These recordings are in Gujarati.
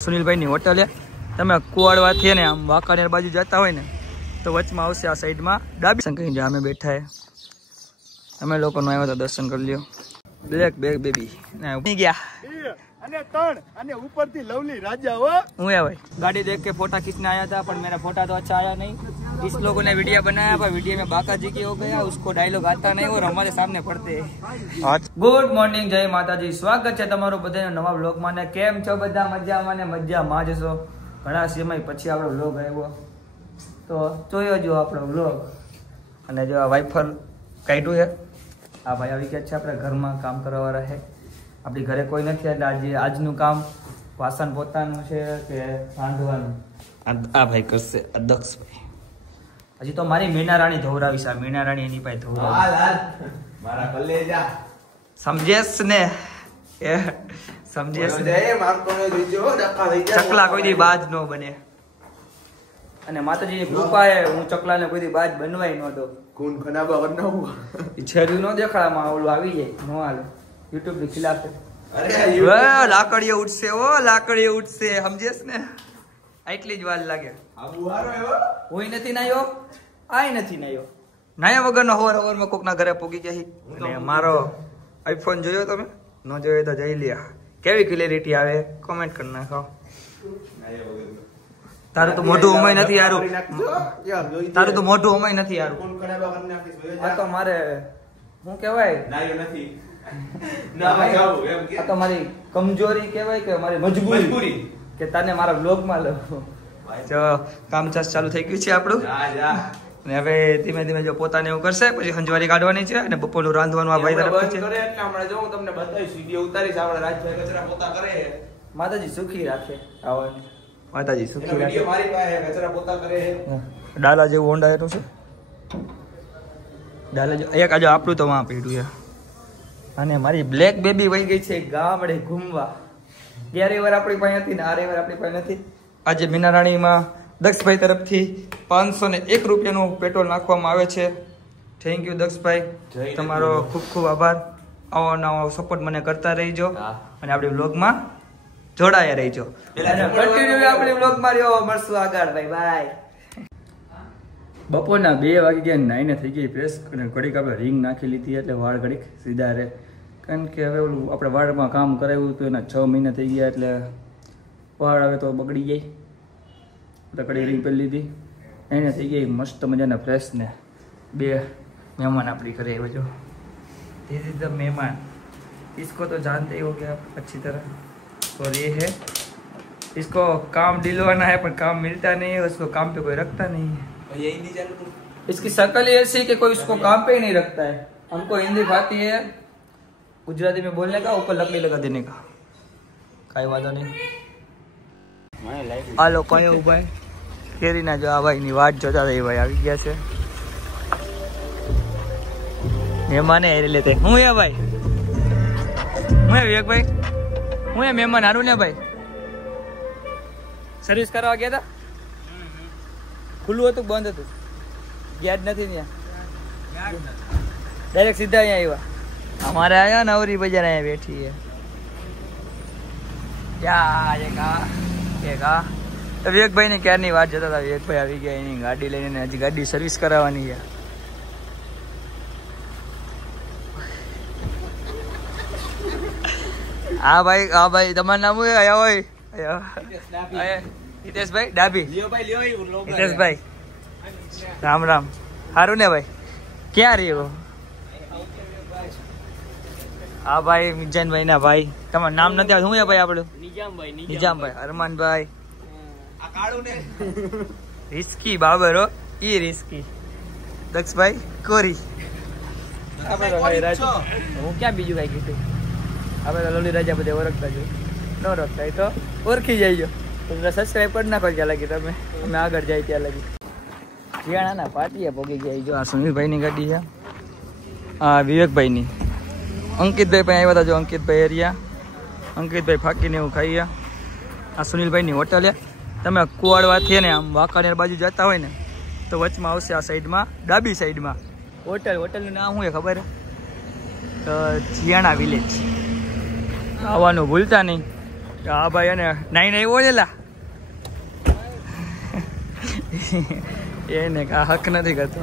સુનિલભાઈની હોટલે તમે કુવાડવાથી ને આમ વાંકાનેર બાજુ જતા હોય ને તો વચમાં આવશે આ સાઈડમાં ડાબી સંકઈ જ્યાં અમે બેઠા હે અમે લોકોનો આવ્યા તો દર્શન કરી લ્યો બ્લેક બેગ બેબી ને ગયા અને ત્રણ અને ઉપરથી લવલી રાજા हो હું है भाई गाड़ी देख के फोटा खींचने आया था पर मेरा फोटा तो अच्छा आया नहीं इस लोगों ने वीडियो बनाया पर वीडियो में बाका जी की हो गया उसको डायलॉग आता नहीं और हमारे सामने पड़ते हैं गुड मॉर्निंग जय माताजी स्वागत છે તમારું બધાનો નવા વ્લોગ માં ને કેમ છો બધા મજામાં ને મજામાં જ છો ઘણા સમય પછી આપણો વ્લોગ આવ્યો તો જોયો જો આપણો વ્લોગ અને જો આ વાઇફર કાઢ્યું છે આ ભાઈ આવી ગયા છે આપણે ઘરમાં કામ કરવા રહે આપણી ઘરે કોઈ નથી એટલે આજે આજનું કામ વાસણ પોતાનું છે કે રાંધવાનું આ ભાઈ કરશે અદક્ષભાઈ હજી તો મારી મીના રાણી ધોવરાવી છે મીના રાણી એની પાસે ધોવરાવી મારા કલેજા સમજેશ ને એ સમજેશ ને મારતો ને દીજો ડકા થઈ જાય ચકલા કોઈ દી બાજ ન બને અને માતાજીની કૃપા હે હું ચકલાને કોઈ દી બાજ બનવાય ન દો ખૂન ખનાબા બનાવું ઈ છેડ્યું ન દેખાડામાં ઓલું આવી જાય નો હાલે YouTube ની ખિલાફ અરે લાકડીઓ ઉઠશે ઓ લાકડીઓ ઉઠશે સમજેશ ને આટલી જ વાર લાગે આબુ હારો એવો કોઈ નથી નાયો આય નથી નાયો નાયા વગરનો હવારમાં કોકના ઘરે પોગી જાય અને મારો આઈફોન જોયો તમે ન જોયો તો જઈ લ્યા કેવી ક્લિયરિટી આવે કોમેન્ટ કરી નાખો તારું તો મોઢું ઉમાય નથી યારું તારું તો મોઢું ઉમાય નથી યારું ખૂન ખનાબા કરી નાખીશ આ તો મારે શું કહેવાય નાયો નથી ના જાવ એમ કે આ તો મારી કમજોરી કહેવાય કે મારી મજબૂરી કે તને મારા વ્લોગમાં લો જો કામ ચાલુ થઈ ગયું છે આપણું જા અને હવે ધીમે ધીમે જો પોતાને એવું કરશે પછી સંજવારી કાઢવાની છે અને બપોરનું રાંધવાનું આ ભાઈ તરફ છે કરે એટલે હમણાં જો હું તમને બતાવીશ વિડિયો ઉતારીશ આપણે રાજભાઈ કચરા પોતા કરે છે માતાજી સુખી રાખે આવવાની માતાજી સુખી રાખે વિડિયો મારી પાસે કચરા પોતા કરે છે ડાલા જેવું હોન્ડા એનું છે ડાલા જો એક આજો આપણું તો વાં પીડ્યું છે અને મારી બ્લેક બેબી વહી ગઈ છે ગામડે ઘૂમવા ત્યારે વાર આપણી પાસે હતી ને આરે વાર આપણી પાસે નથી આજે મીના રાણીમાં દક્ષભાઈ તરફથી 501 રૂપિયાનું પેટ્રોલ નાખવામાં આવે છે થેન્ક યુ દક્ષભાઈ તમારો ખૂબ ખૂબ આભાર આવો નવો સપોર્ટ મને કરતા રહીજો અને આપણી વ્લોગમાં જોડાયા રહીજો કન્ટિન્યુ આપણી વ્લોગમાં રહ્યો મળશું આગળ ભાઈ બાય બપોરના 2 વાગી ગયા નાઈને થઈ ગઈ પ્રેસ અને ઘડીક આપણે રિંગ નાખી લીધી એટલે વાળ ઘડીક સીધા રહે કારણ કે હવે ઓલું આપણે વાળમાં કામ કરાવ્યું તો એના 6 મહિના થઈ ગયા એટલે વાળ આવે તો બગડી જાય એટલે ઘડી રિંગ કરી લીધી એને થઈ ગઈ મસ્ત મજાના ફ્રેશ ને 2 મહેમાન આપણી ઘરે આવ્યો જો ધીસ ઇઝ ધ મહેમાન इसको तो जानते ही हो गया आप अच्छी तरह और ये है इसको काम दिलवाना है पर काम मिलता नहीं है उसको काम पे कोई रखता नहीं है ये हिंदी चैनल इसकी शक्ल ही ऐसी कि कोई उसको काम पे ही नहीं रखता है हमको हिंदी आती है गुजराती में बोलने का ऊपर लकड़ी लगा देने का काई वादा नहीं आ लो कहीं उभा केरी ना जो आ भाई ની વાટ જોતા રહી ભાઈ આવી ગયા છે મહેમાન હે લેતે હું હે ભાઈ હું હે વિવેક ભાઈ હું હે મહેમાન હારું ને ભાઈ સર્વિસ કરવા ગયા હતા ખુલ્લું હતું બંધ હતું ગયા જ નથી ત્યાં ડાયરેક્ટ સીધા અહીંયા આવ્યા हमारे आया नवरी बजार आया बैठी है क्या तो विवेक भाई ने क्यार वाट जता था विवेक भाई આવી ગયા એની ગાડી લઈને હજી ગાડી સર્વિસ કરાવવાની છે હા ભાઈ તમારું નામ શું આયા હોય હિતેશભાઈ ડાબી હિતેશભાઈ રામ રામ સારું ને ભાઈ ક્યાં રહ્યો હા ભાઈ મિજાનભાઈ ના ભાઈ તમારું નામ નથી આવતું શું છે ભાઈ આપણું નિજામભાઈ અરમાનભાઈ આ કાળું ને રિસ્કી બાબરો ઈ રિસ્કી દક્ષભાઈ કોરી આપણે તો ભાઈ રાજ હું ક્યાં બીજું કઈ કીધું આપણે તો લોલી રાજા બધે ઓળખતા જોઈએ ન ઓળખતા એ તો ઓળખી જાય તો સબસ્ક્રાઈબ કરી નાખો ત્યાં લાગી તમે અમે આગળ જાય ત્યાં લાગી જીયાણાના પાટીએ પોગી ગયા જો આ સુનિલભાઈની ગાડી છે હા વિવેકભાઈની અંકિતભાઈ પણ આવ્યા હતા જો અંકિતભાઈ એરિયા અંકિતભાઈ ફાકીને એવું ખાઈ આ સુનિલભાઈની હોટલે તમે કુવાડવાથી ને આમ વાંકાનેર બાજુ જતા હોય ને તો વચમાં આવશે આ સાઈડમાં ડાબી સાઈડમાં હોટલનું નામ શું છે ખબર તો જીયાણા વિલેજ આવવાનું ભૂલતા નહીં હા ભાઈ અને નાઈ નહીં બોલેલા એને કા હક નથી કરતો.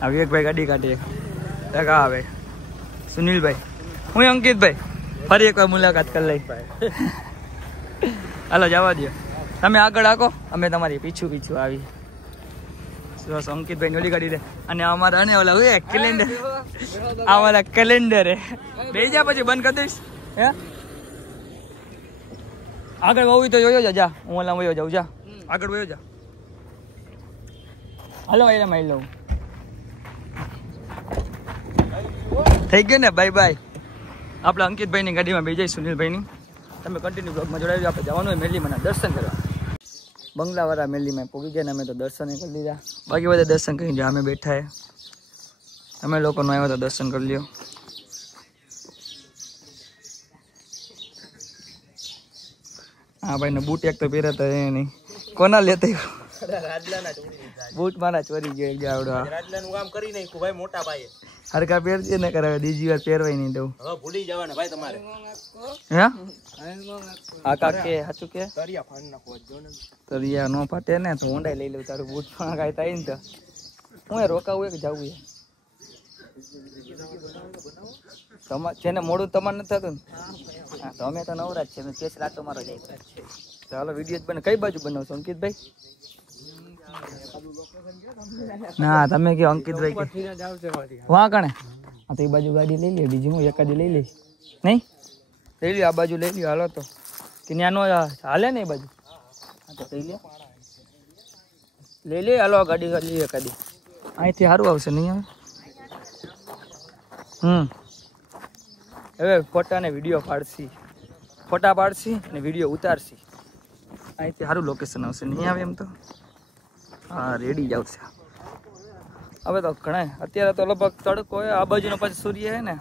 આ વિવેકભાઈ ગાડી કાઢીએ ટકા આવે. સુનિલભાઈ હું અંકિતભાઈ ફરી એકવાર મુલાકાત કરી લઈ. હાલો જવા દો તમે આગળ આકો અમે તમારી પીછું પીછું આવી. બસ અંકિતભાઈ નોલી કાઢી દે અને અમારા અને ઓલા હોય કેલેન્ડર આ વાળા કેલેન્ડર હે બે જા પછી બંધ કરી દઈશ. હે આગળ વહુ તો જોયો જા હું ઓલા વયો જાઉં જા આગળ વયો જા. હાલો એને મારી લઉં થઈ ગયું ને. Bye bye. આપણે અંકિતભાઈની ગાડીમાં બે જઈ સુનિલભાઈની. તમે કન્ટિન્યુ બ્લોગમાં જોડાવી. આપણે જવાનું હોય મેલીમાં દર્શન કરવા. બંગલાવાળા મેલીમાં પહોંચી ગયા ને અમે તો દર્શન કરી લીધા. બાકી બધા દર્શન કરી અમે બેઠા અમે લોકોનો આવ્યા તો દર્શન કરી લ્યો. હા ભાઈ ને બૂટ એક તો પહેરાતા નહીં. કોના લેતા બૂટ મારા ચોરી ગયો આવડો કામ કરી નાખ્યું ભાઈ. મોટા ભાઈ હરકા પહેરજે ને કરાવે બીજી વાર પહેરવાય નહીં દઉં. હવે ભૂલી જવાના ભાઈ તમારે. હે આ કાકે સાચું કે તરિયા નો ફાટે ને તો ઊંડાઈ લઈ લઉં. તારું બૂટ પણ કાંઈ થાય ને તો હું રોકાવું કે જવું જેને મોડું તમારે નથી થતું ને. હા તો અમે તો નવરા જ છે. કેસ રાતો મારો જાય. ચાલો વિડીયો જ બને. કઈ બાજુ બનાવશો અંકિતભાઈ? ના તમે કહો અંકિતભાઈ વાં કણે હા તો એ બાજુ ગાડી લઈ લે. બીજી હું એકાદી લઈ લઈશ નહીં. લઈ લ્યો આ બાજુ લઈ લ્યો. હાલો તો કે ત્યાંનો હાલે ને એ બાજુ. હા તો લઈ લે હાલો ગાડી લઈએ એકાદી. અહીંથી સારું આવશે નહીં હવે. હવે ફોટા ને વિડીયો પાડશી. ફોટા પાડશી ને વિડીયો ઉતારશી. અહીંથી સારું લોકેશન આવશે નહીં આવે એમ તો. હા રેડી જ આવશે. હવે તો ઘણા અત્યારે તો લગભગ તડકો હોય. આ બાજુનો પછી સૂર્ય હે ને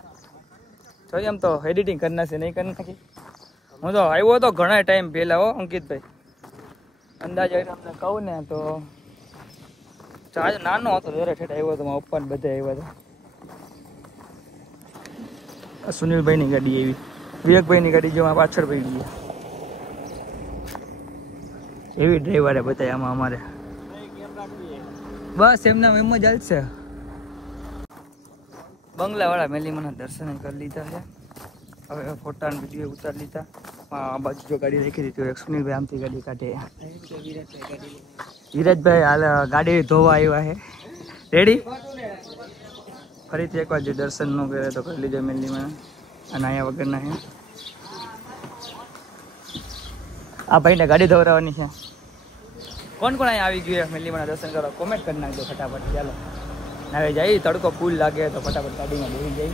જોઈએ એમ તો એડિટિંગ કરી નાખશે નહીં કરી નાખી. હું તો આવ્યો તો ઘણા ટાઈમ પહેલા હો અંકિતભાઈ. અંદાજે તમને કહું ને તો ચાર્જ નાનો હતો જરા ઠેઠ આવ્યો હતો. મારા પપ્પાને બધા આવ્યા હતા. સુનિલભાઈની ગાડી આવી. વિવેકભાઈની ગાડી જો પાછળ પડી ગઈ. એવી ડ્રાઈવરે બતાવી આમાં અમારે. બસ એમના એમ જ ચાલશે. બંગલાવાળા મેલીમાના દર્શન કરી લીધા છે. હવે ફોટા ને વિડીયો ઉતારી લીધા. આ બાજુ જો ગાડી રાખી દીધી. એક સુનિલભાઈ આમથી ગાડી કાઢે. વિરાજભાઈ હાલ ગાડી ધોવા આવ્યા છે. રેડી ફરીથી એકવાર જે દર્શન ન કરે તો કરી લીધો મેલીમાં. અને અહીંયા વગરના છે. આ ભાઈને ગાડી ધોવરાવાની છે. કોણ કોણ અહીંયા આવી ગયું મેલીમાના દર્શન કરવા કોમેન્ટ કરી નાખજો ફટાફટ. ચાલો હવે જાય. તડકો ફૂલ લાગે તો ફટાફટ ગાડીમાં બેસી જાય.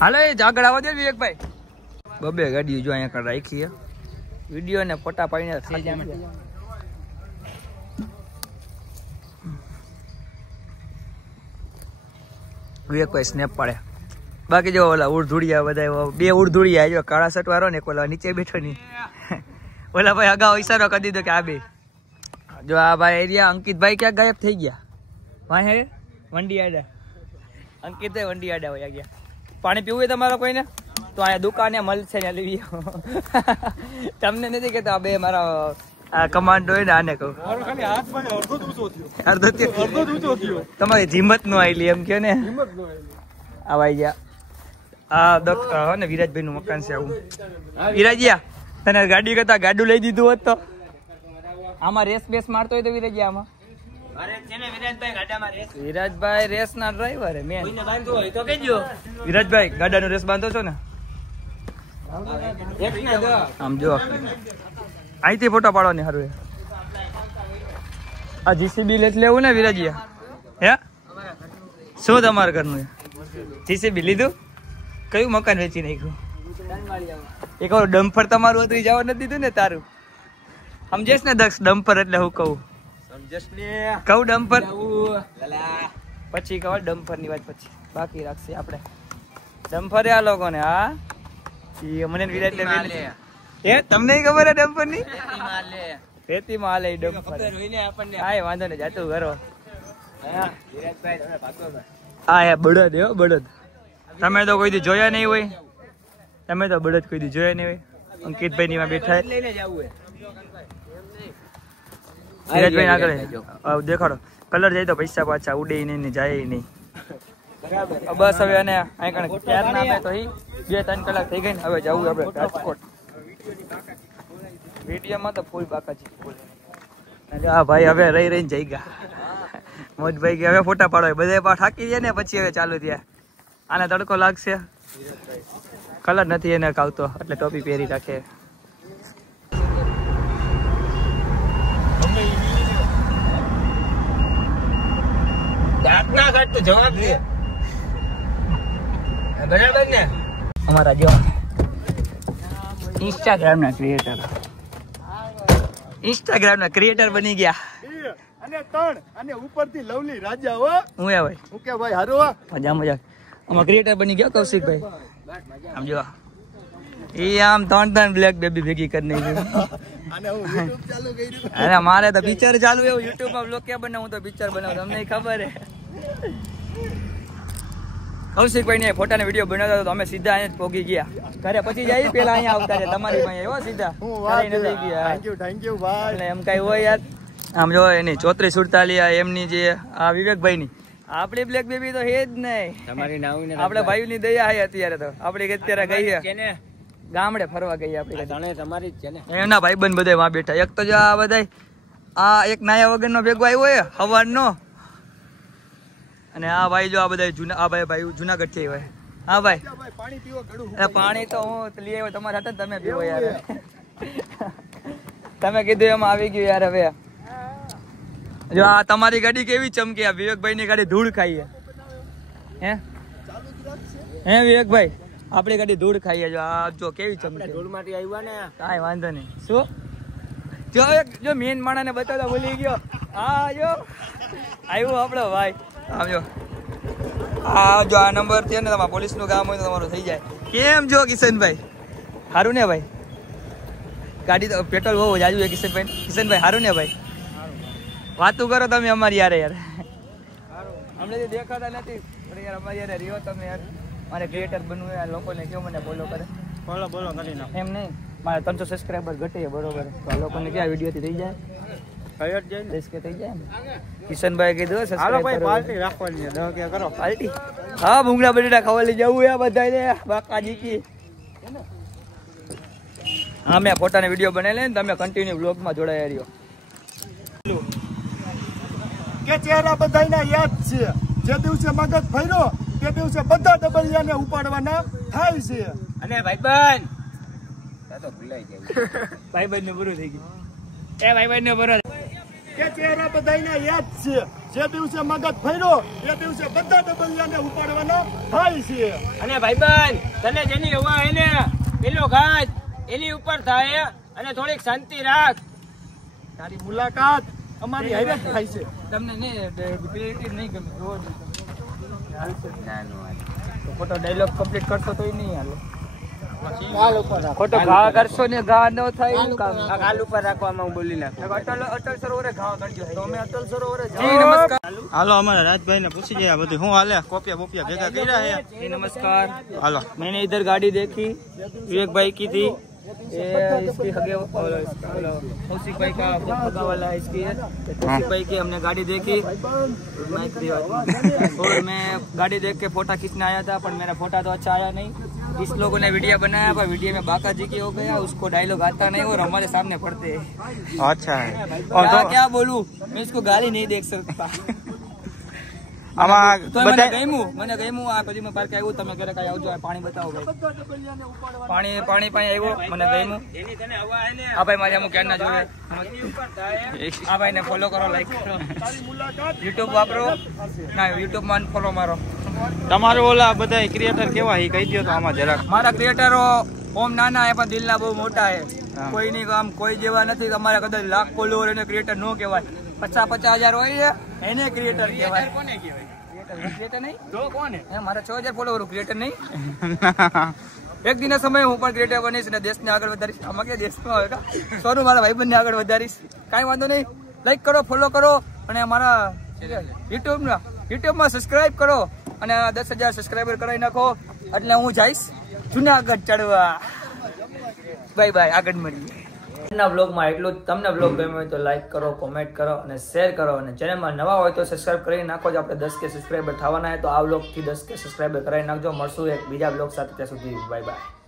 હાલો એ આગળ આવવા દે વિવેકભાઈ. બબે ગાડીઓ જો અહીંયા આગળ રાખી વિડીયો ને ફોટા પાડીને થઈ જાય. વિવેકભાઈ સ્નેપ પાડે. બાકી જો ઓલા ઉડધુડિયા બધા બે ઉડધુડિયા જો કાળા શર્ટ વાળો ને ઓલા નીચે બેઠો નહીં. ઓલા ભાઈ અગાઉ ઈશારો કરી દીધો કે આ બે. જો આ ભાઈ એરિયા અંકિતભાઈ ક્યાં ગાયબ થઈ ગયા? વાહે વંડી આડા. અંકિતભાઈ વંડી આડા હોય ગયા. પાણી પીવું હોય તમારે કોઈને તો અહીંયા દુકાને મળશે ને લઈ તમને નથી કહેતો. આ બે મારા કમાન્ડો હોય ને આને કહું. તમારી હિંમત નો આવેલી એમ કે ને. આ ભાઈ ગયા આ ને વિરાજભાઈ નું મકાન છે આવું. વિરાજિયા તને ગાડી કરતા ગાડું લઈ દીધું હોત તો આમાં રેસ બેસ મારતો હોય તો વિરાજિયા આમાં. વિરાજભાઈ રેસ ના ડ્રાઈવર મેન. વિરાજભાઈ ગાડા નો રેસ બાંધો છો ને આમ જો અહીંથી ફોટો પાડવાની સારું. આ જીસીબી લેવું ને વિરાજિયા. હે શું તમારા ઘરનું જીસીબી લીધું? કયું મકાન વેચી નાખ્યું? એક વાર ડમ્પર તમારું હતું જવા નથી દીધું ને તારું. સમજેશ ને દક્ષ ડમ્પર એટલે હું કહું કહું ડમ્પર પછી કહો ડમ્પર ની વાત પછી બાકી રાખશે આપણે. ડમ્પર આ લોકો ને હા મને વિરાટ એ તમને ખબર હે ડમ્પર ની રેતી માં હાલે ડમ્પર. હા વાંધો ને જાતું કરો. હા બળદ એવો બળદ. તમે તો કોઈ દી જોયા નહીં હોય. તમે તો બળદ કોઈ દી જોયા નહીં. અંકિતભાઈ ની બેઠા ધીરજભાઈ ના કરે દેખાડો. કલર જાય તો પૈસા પાછા ઉડે નહીં જાય નહીં. બસ હવે અને ક્યાર ના આપે તો 2-3 કલાક થઈ ગઈ ને. હવે જવું આપણે રાજકોટ. વિડીયોમાં તો ફૂલ બાકાજી ફૂલ. હા ભાઈ હવે રહીને જઈ ગયા. મોજભાઈ કે હવે ફોટા પાડો. બધા પાઠ થાકી જાય ને પછી હવે ચાલુ થયા. આને તડકો લાગશે. કલર નથી એને આવતો એટલે ટોપી પહેરી રાખે. જવાબ દે બરાબર ને. અમારા જો ઇન્સ્ટાગ્રામ ના ક્રિએટર બની ગયા. અને અને ઉપરથી લવલી રાજા હો. હું એ ભાઈ હું કે ભાઈ હારો મજા આમાં ક્રિએટર બની ગયા કૌશિકભાઈ. આમ જો એ આમ 3 બ્લેક બેબી ભેગી કરી નાખી. અને હું YouTube ચાલુ કર્યું. અરે મારે તો પિક્ચર ચાલુ એવું YouTube માં બ્લોગ ક્યાં બનાવું તો પિક્ચર બનાવું તમને ખબર હે. કૌશિકભાઈ ને ફોટા ને વિડીયો બનાવતા તો અમે સીધા અહીંયા જ પોગી ગયા ઘરે. પછી જાય પેલા અહીંયા આવતા રહ્યા તમારી પાસે એવો સીધા થેન્ક યુ ભાઈ. એટલે એમ કઈ હોય યાર. આમ જો એની 34-47 એમની જે આ વિવેકભાઈ ની આપડી બ્લેક બેબી તો હે જ નહીં. આપડે ભાઈ ની દયા હે અત્યારે તો. આપડી અત્યારે ગઈ છે ગામડે ફરવા ગઈ આપડી. તમારી જ છે ને. એના ભાઈબંધ બધા માં બેઠા. એક તો જો આ બધા આ એક નાયા વગર નો ભેગો આવ્યો હે હવાર નો. અને આ ભાઈ જો આ બધા આ ભાઈ જુનાગઢ થી આવ્યા. હા ભાઈ પાણી પીવો ઘડું. પાણી તો હું લઈ આવ્યો તમારા હાથે. તમે પીવો યાર. તમે કીધું એમાં આવી ગયું યાર. હવે જો આ તમારી ગાડી કેવી ચમકી. આ વિવેકભાઈ ની ગાડી ધૂળ ખાઈએ હે વિવેકભાઈ. આપડી ગાડી ધૂળ ખાઈએ. જો આ જો કેવી ચમકી. ધૂળ માંથી આવ્યા ને કાંઈ વાંધો નહીં. શું જો મેન માણા ને બતાવતા ભૂલી ગયો. હા જો આવ્યો આપડો ભાઈ. આમ જો આ જો આ નંબર છે ને તમારા પોલીસ નું કામ હોય તો તમારું થઈ જાય. કેમ છો કિશનભાઈ? સારું ને ભાઈ? ગાડી તો પેટ્રોલ બહુ જાજુ છે કિશનભાઈ. કિશનભાઈ સારું ને ભાઈ? વાતું કરો તમે અમારી યાર. અમને જે દેખાતા નથી યાર અમારી યાર રહ્યો તમે યાર. મારે ક્રિએટર બનવું યાર. લોકોને કેવું મને ફોલો કરે. બોલો કરી નાખો. એમ નહીં મારે 300 સબસ્ક્રાઈબર ઘટે બરોબર. તો આ લોકોને ક્યાં વિડીયોથી થઈ જાય કે થઈ જાય ને. કિશનભાઈ કીધું પાર્ટી રાખવાની 10 કે કરો પાર્ટી. હા ભૂંગળા બટેટા ખાવા લઈ જવું યાર બધાને. બાકાજી કી હા મેં ફોટાને વિડીયો બનાવી ને તમે કન્ટિન્યુ બ્લોગમાં જોડાયા રહ્યો. કે ચહેરા બધાયના યાદ છે. જે દિવસે મગજ ફર્યો તે દિવસે બધા ડબલિયાને ઉપાડવાના થાય છે. અને ભાઈબંધ તો ભૂલાઈ જાય. ભાઈબંધ ને બરું થઈ ગયું. એ ભાઈબંધ ને બરો કે ચહેરા બધાયના યાદ છે. જે દિવસે મગજ ફર્યો તે દિવસે બધા ડબલિયાને ઉપાડવાના થાય છે. અને ભાઈબંધ તને જેની હવા એને પેલો ઘાટ એની ઉપર થાય અને થોડીક શાંતિ રાખ. તારી મુલાકાત અમારી હારે થાય છે. તમને નહીં ગમે ખોટો ડાયલોગ કમ્પ્લીટ કરશો તો નહીં હાલો. ખોટો ઘા કરશો ને ઘા ન થાય. ગાલ ઉપર રાખવામાં હું બોલી નાખું. અટલ સરોવરે ઘા કરજો. તો અમે અટલ સરોવરે જી નમસ્કાર. હાલો અમારા રાજભાઈ ને પૂછી જાય બધું શું હાલે. કોપિયા બોપિયા भेगा કર્યા है. जी नमस्कार. हालो मैंने इधर गाड़ी देखी विवेक भाई की थी. ये इसकी कौशिक भाई का भगा वाला है इसकी है. कौशिक भाई की हमने गाड़ी देखी और मैं गाड़ी देख के फोटा खींचने आया था पर मेरा फोटा तो अच्छा आया नहीं. इस लोगों ने वीडियो बनाया पर वीडियो में बाका जी की हो गया. उसको डायलॉग आता नहीं और हमारे सामने पढ़ते हैं. अच्छा है. और क्या बोलूं मैं इसको गाली नहीं देख सकता. આમાં મને ગમ્યું આ પછી મેં પાર્ક આવ્યું. તમે ઘરે કઈ આવજો પાણી બતાવો ભાઈ. પાણી આવ્યો મને ગમ્યું. આ ભાઈ મારે અમુક ક્યાં ના જોઈએ. આ ભાઈ ને ફોલો કરો લાઈક કરો. યુટ્યુબ વાપરો ના યુટ્યુબ માં ફોલો મારો. તમારો ઓલા બધા ક્રિએટર કેવા એ કહી દો તો આમાં જરાક. મારા ક્રિએટરો ઓમ નાના હે પણ દિલના બહુ મોટા હે. કોઈની કામ કોઈ જેવા નથી. અમારે કદાચ લાખ ફોલોવર એને ક્રિએટર ન કહેવાય. 50,000 હોય છે એને ક્રિએટર કહેવાય. કોને કહેવાય ક્રિએટર નહીં તો કોને? મારા 6,000 ફોલોવર ક્રિએટર નહીં. એક દિન સમય હું પણ ક્રિએટર બનીશ ને દેશને આગળ વધારીશ. આમાં કે દેશમાં આવે કા સોનું મારા ભાઈબંધને આગળ વધારીશ. કાંઈ વાંધો નહીં. લાઈક કરો ફોલો કરો અને અમારા યુટ્યુબમાં સબસ્ક્રાઇબ કરો અને 10,000 સબસ્ક્રાઈબર કરાવી નાખો એટલે હું જઈશ જુનાગઢ ચડવા. બાય બાય, આગળ મળીએ. આજના બ્લોગમાં એટલું જ. તમને બ્લોગ ગમ્યો હોય તો લાઈક કરો, કોમેન્ટ કરો અને શેર કરો, અને ચેનલમાં નવા હોય તો સબસ્ક્રાઇબ કરી નાખો. જો આપણે 10K સબસ્ક્રાઈબર થવાના હોય તો આ બ્લોગથી 10K સબસ્ક્રાઈબર કરાવી નાખજો. મળશું એક બીજા બ્લોગ સાથે. ત્યાં સુધી બાય બાય.